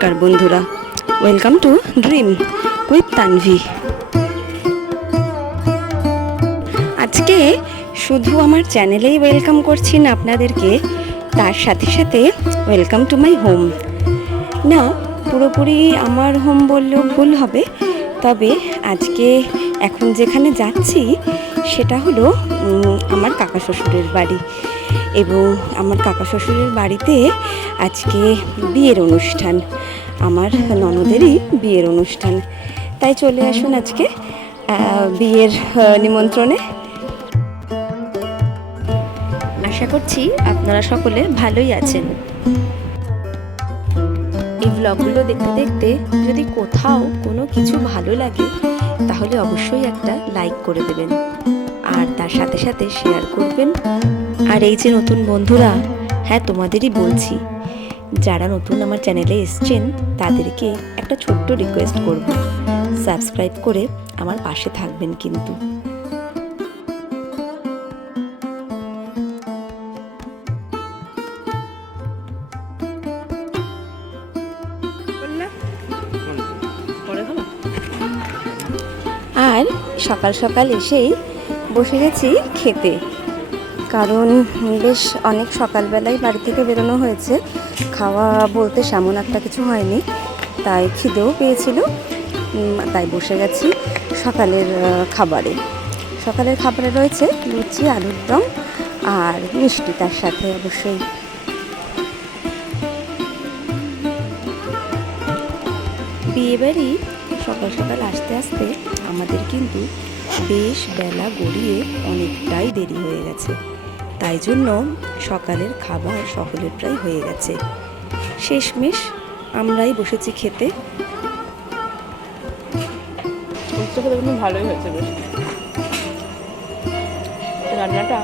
নমস্কার বন্ধুরা। Welcome to dream with Tanvi আজকে শুধু আমার চ্যানেলেই ওয়েলকাম করছি না আপনাদেরকে, তার সাথে সাথে ওয়েলকাম টু মাই হোম না, পুরোপুরি আমার হোম বললেও ভুল হবে, তবে আজকে এখন যেখানে যাচ্ছি, সেটা হলো আমার কাকা শ্বশুরের বাড়ি। এবং আমার কাকা শ্বশুরের বাড়িতে আজকে বিয়ের অনুষ্ঠান। আমার ননদেরই বিয়ের অনুষ্ঠান। তাই চলে আসুন আজকে বিয়ের নিমন্ত্রণে। আশা করছি আপনারা সকলে ভালোই আছেন। এই ব্লগগুলো দেখতে দেখতে যদি কোথাও কোনো কিছু ভালো লাগে, তাহলে অবশ্যই একটা লাইক করে দেবেন। আর তার সাথে সাথে শেয়ার করবেন। আর এই যে নতুন বন্ধুরা হ্যাঁ তোমাদেরই বলছি, যারা নতুন আমার চ্যানেলে এসছেন, তাদেরকে একটা ছোট্ট রিকোয়েস্ট করব। সাবস্ক্রাইব করে আমার পাশে থাকবেন কিন্তু। আর সকাল সকাল এসেই বসে গেছি খেতে। কারণ বেশ অনেক সকালবেলায় বাড়ি থেকে বেরোনো হয়েছে। খাওয়া বলতে সেমন একটা কিছু হয়নি, তাই খিদেও পেয়েছিল। তাই বসে গেছি সকালের খাবারে। সকালের খাবারে রয়েছে লুচি, আলুর দম আর মিষ্টি তার সাথে অবশ্যই। বিয়েবাড়ি সকাল সকাল আসতে আসতে আমাদের কিন্তু বেশ বেলা গড়িয়ে অনেকটাই দেরি হয়ে গেছে। তাই জন্য সকালের খাবার সকলের প্রায় হয়ে গেছে। শেষমেশ আমরাই বসেছি খেতে। ভালোই হয়েছে বেশ। রান্নাটা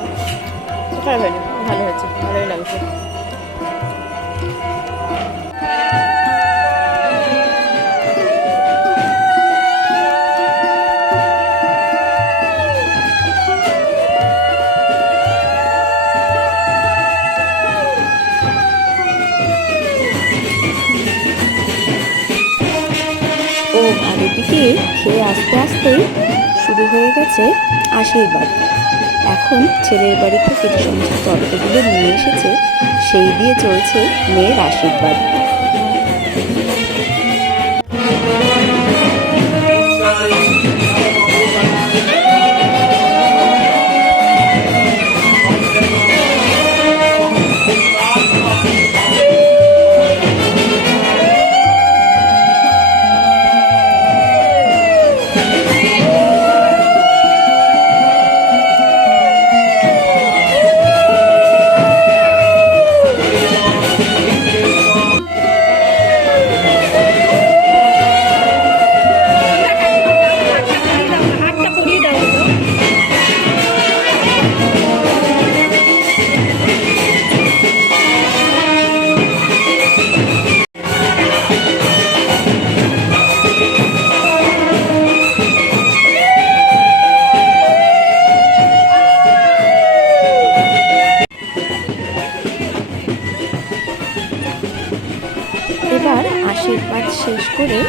খারাপ হয়নি ভালো হয়েছে, ভালোই লাগছে। আর এদিকে খেয়ে আস্তে আস্তেই শুরু হয়ে গেছে আশীর্বাদ। এখন ছেলের বাড়ি থেকে সমস্ত তর্কগুলো নিয়ে এসেছে, সেই দিয়ে চলছে মেয়ের আশীর্বাদ।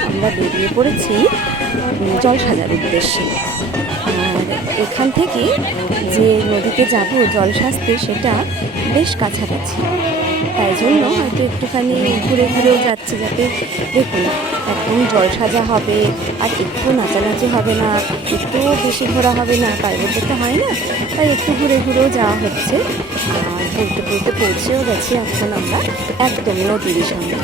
আমরা বেরিয়ে পড়েছি উম, জল সাজার উদ্দেশ্যে এখান থেকে যে নদীতে যাব জল সাজতে সেটা বেশ কাছাকাছি। তাই জন্য হয়তো একটুখানি ঘুরে ঘুরেও যাচ্ছে যাতে দেখুন একদম জল সাজা হবে আর একটু নাচানাচি হবে না একটু বেশি ঘোরা হবে না তাই বলতে তো হয় না তাই একটু ঘুরে ঘুরেও যাওয়া হচ্ছে। আর বলতে বলতে পৌঁছেও গেছি এখন আমরা একদম নদীর সঙ্গে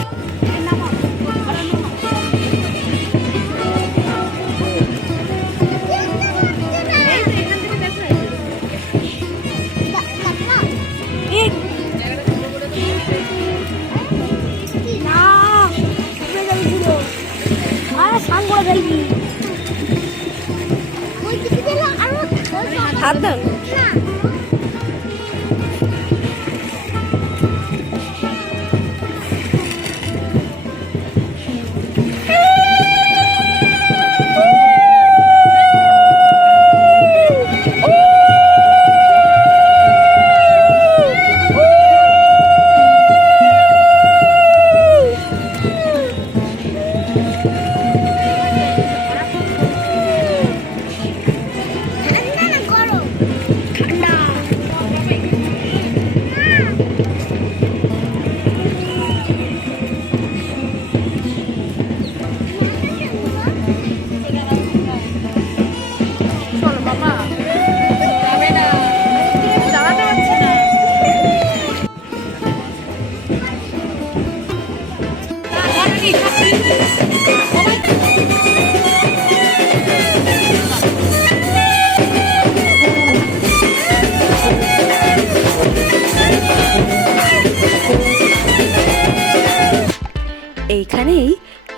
এইখানেই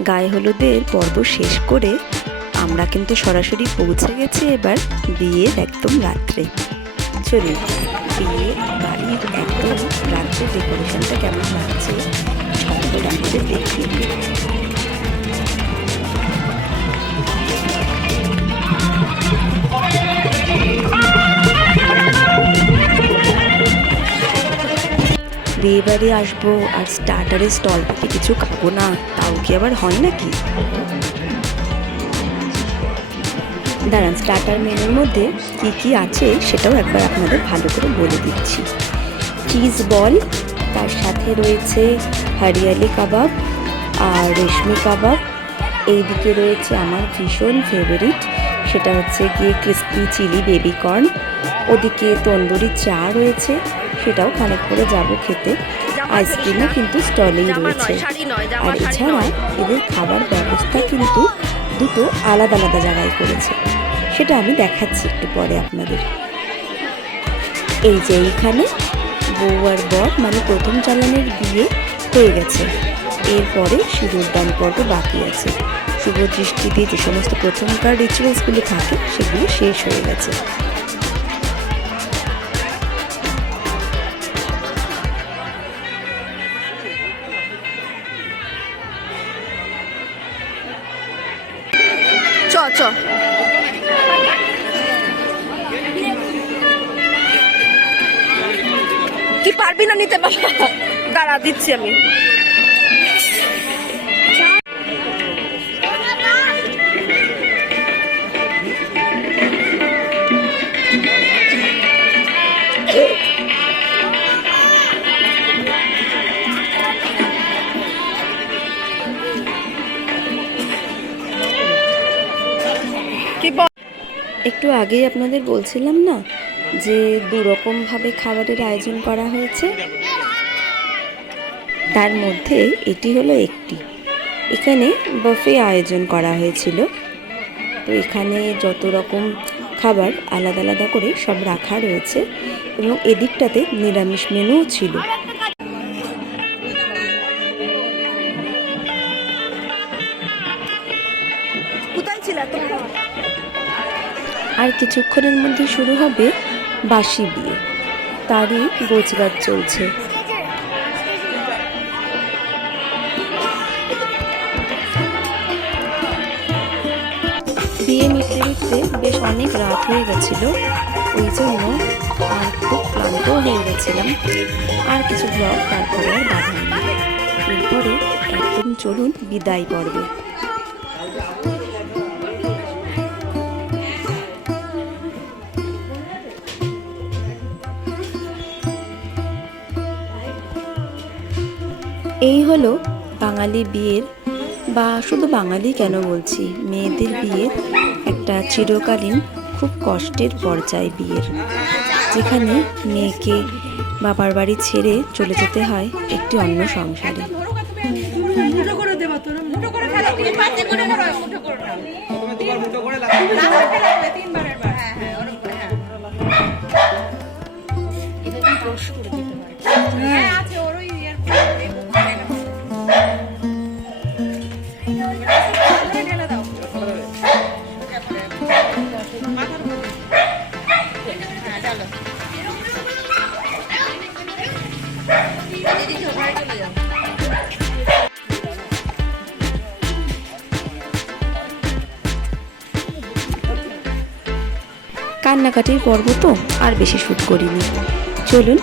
গায়ে হলুদের পর্ব শেষ করে আমরা কিন্তু সরাসরি পৌঁছে গেছি এবার বিয়ের একদম রাত্রে। চলুন বিয়ে বাড়ির একদম রাত্রে ডেকোরেশনটা কেমন লাগছে? দেখিয়ে দিন। আসব আর স্টার্টারের স্টল থেকে কিছু খাব না, তাও কি আবার হয় নাকি দাঁড়ান স্টার্টার মেনুর মধ্যে কি কি আছে সেটাও একবার আপনাদের ভালো করে বলে দিচ্ছি চিজ বল তার সাথে রয়েছে হরিয়ালি কাবাব আর রেশমি কাবাব। এইদিকে রয়েছে আমার ভীষণ ফেভারিট সেটা হচ্ছে গিয়ে ক্রিস্পি চিলি বেবিকর্ন ওদিকে তন্দুরি চা রয়েছে সেটাও খানিক করে যাব খেতে। আইসক্রিমও কিন্তু স্টলেই রয়েছে। আর এছাড়া এদের খাবার ব্যবস্থা কিন্তু দুটো আলাদা আলাদা জায়গায় করেছে। সেটা আমি দেখাচ্ছি একটু পরে আপনাদের। এই যে এইখানে বউ আর বর মানে প্রথম চালানের বিয়ে। হয়ে গেছে। এরপরে সিঁদুরদান পর্ব বাকি আছে। শুভ দৃষ্টিতে যে সমস্ত প্রথমকার রিচুয়ালসগুলো থাকে, সেগুলো শেষ হয়ে গেছে। চ চ। কি পারবি না নিতে পারব? দাঁড়া, দিচ্ছি আমি। একটু আগেই আপনাদের বলছিলাম না যে দু রকমভাবে খাবারের আয়োজন করা হয়েছে? তার মধ্যে এটি হলো একটি। এখানে বফে আয়োজন করা হয়েছিল। তো এখানে যত রকম খাবার আলাদা আলাদা করে সব রাখা রয়েছে এবং এদিকটাতে নিরামিষ মেনুও ছিল। আর কিছুক্ষণের মধ্যে শুরু হবে বাসি বিয়ে তারই গোছগাছ চলছে। বিয়ে মিটতে মিটতে বেশ অনেক রাত হয়ে গেছিল। ওই জন্য আর খুব ক্লান্ত হয়ে গেছিলাম। আর কিছু ব্লগ তারপরে আর বাঁধানি এরপরে একদম চলুন বিদায় পর্বে। এই হলো বাঙালি বিয়ের বা শুধু বাঙালি কেন বলছি? মেয়েদের বিয়ের একটা চিরকালীন খুব কষ্টের পর্যায় বিয়ের যেখানে মেয়েকে বাবার বাড়ি ছেড়ে চলে যেতে হয় একটি অন্য সংসারে। কান্নাকাটির পর্ব তো আর বেশি শ্যুট করিনি। চলুন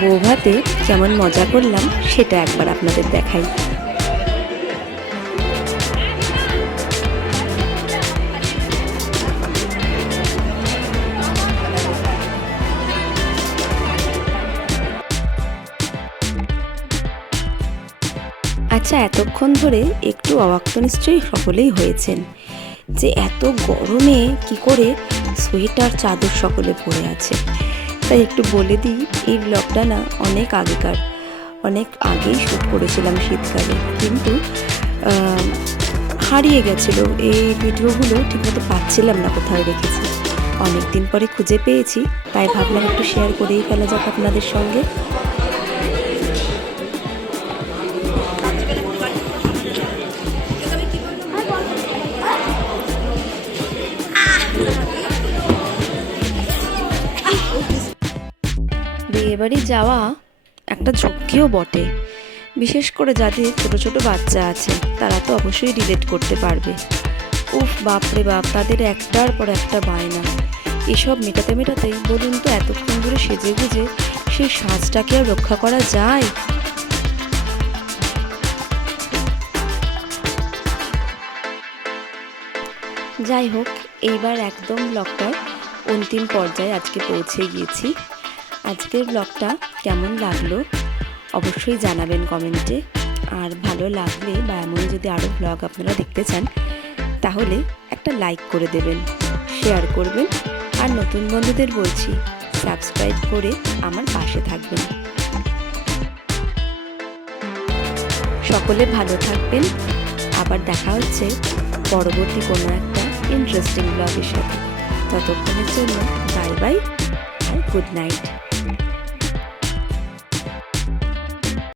বৌভাতে যেমন মজা করলাম, সেটা একবার আপনাদের দেখাই। আচ্ছা এতক্ষণ ধরে একটু অবাক তো নিশ্চয়ই সকলেই হয়েছেন যে এত গরমে কি করে সোয়েটার চাদর সকলে পরে আছে। তাই একটু বলে দিই, এই ব্লগটা না অনেক আগেকার। অনেক আগেই শ্যুট করেছিলাম শীতকালে। কিন্তু হারিয়ে গেছিল। এই ভিডিওগুলো ঠিকমতো পাচ্ছিলাম না কোথাও রেখেছি অনেক দিন পরে খুঁজে পেয়েছি, তাই ভাবলাম একটু শেয়ার করেই ফেলা যাক আপনাদের সঙ্গে। বিয়ে বাড়ি যাওয়া একটা ঝক্কিও বটে। বিশেষ করে যাদের ছোট ছোট বাচ্চা আছে, তারা তো অবশ্যই রিলেট করতে পারবে। উফ, বাপরে বাপ, তাদের একটার পর একটা বায়না। এসব মেটাতে মেটাতে বলুন তো এতক্ষণ ধরে সেজে গুজে সেই সাজটাকে আর রক্ষা করা যায়? যাই হোক এইবার একদম ব্লগটার অন্তিম পর্যায়ে আজকে পৌঁছে গিয়েছি। আজকের ব্লগটা কেমন লাগল অবশ্যই জানাবেন কমেন্টে আর ভালো লাগলে বা এমন যদি আরও ব্লগ আপনারা দেখতে চান, তাহলে একটা লাইক করে দেবেন শেয়ার করবেন। আর নতুন বন্ধুদের বলছি সাবস্ক্রাইব করে আমার পাশে থাকবেন। সকলে ভালো থাকবেন। আবার দেখা হচ্ছে পরবর্তী কোনো একটা ইন্টারেস্টিং ব্লগের সাথে। ততক্ষণের জন্য বাই বাই আর গুড নাইট